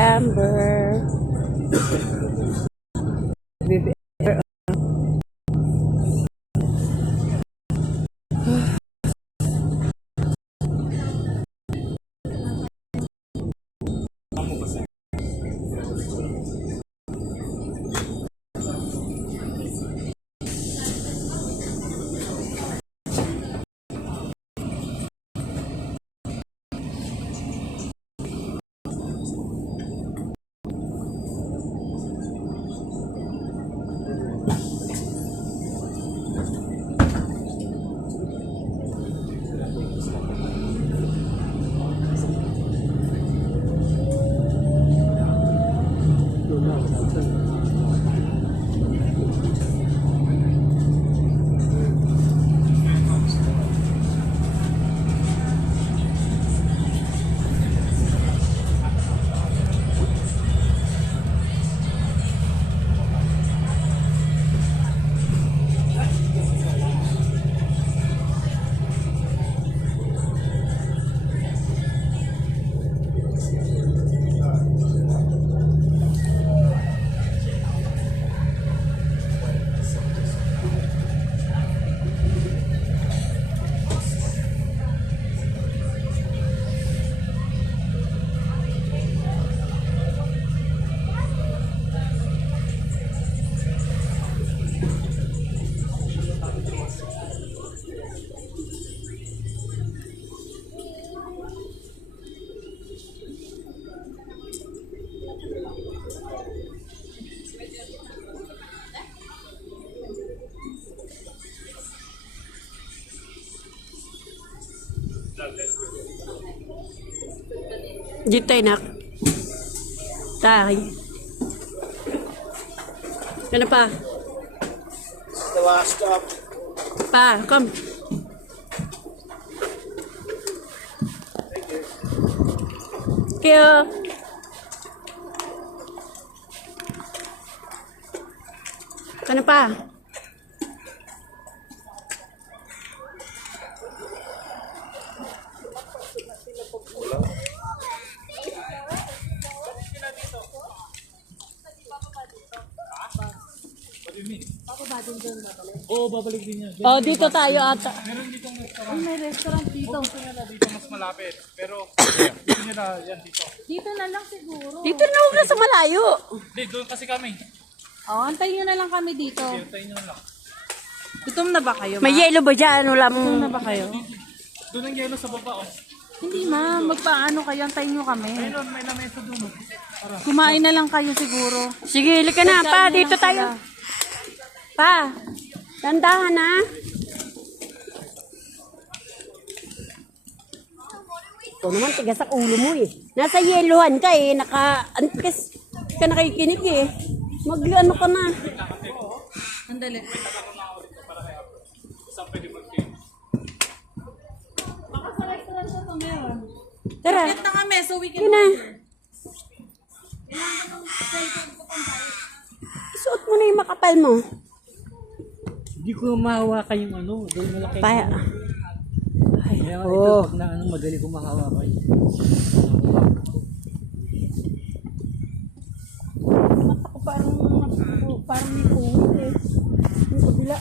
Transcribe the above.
Amber. Baby Amber. Dito tayo, nak. Tayo. Ano pa? The last stop. Pa, come. Thank you. Ano pa? Oo, babalik din yan. Oh, dito tayo ata. Meron ditong restaurant. May restaurant dito. Gusto nila dito mas malapit. Pero gusto nila yan dito. Dito na lang siguro. Dito na huwag na sa malayo. Hindi, doon kasi kami. Oh, antayin nyo na lang kami dito. Hintayin nyo lang. Gutom na ba kayo, May yelo ba dyan? Wala Gutom mong... na ba kayo? Doon ang yelo sa baba, oh. Hindi ma, magpaano kayo, antayin nyo kami. Ayun, may lamesa doon, oh. Kumain na lang kayo siguro. Sige, halika na. Pa, Pagkain dito na lang tayo. sila. Pa, dandahan na. Ito naman, tigas sa ulo mo eh. Nasa yeluhan ka eh. Antigas ka nakikinig eh. Mag-ano ka na. Andali. Baka sa restaurant na ito meron. Tara, Get na kami, so we can yun na. order. Isuot mo na yung makapal mo. Hindi ko mahawakan yung ano. Doon malaki. Pa, Kaya ito, oh. pag na ano, madali ko mahawakan. Mata ko parang may puwit eh. Yung kabila.